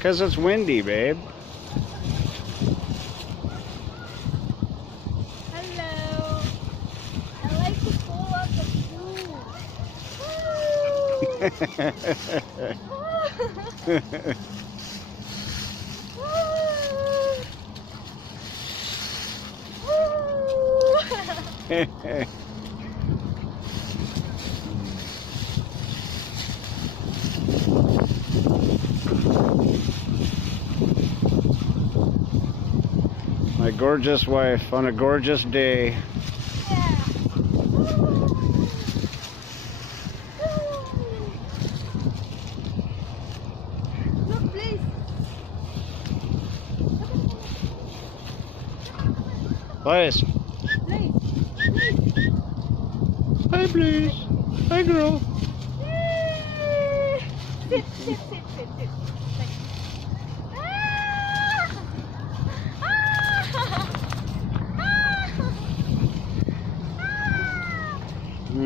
'Cause it's windy, babe. Hello. I like to pull up the food. My gorgeous wife on a gorgeous day. Yeah. Look, please. Please. Please. Hi, please. Hi, girl. Sit, sit, sit.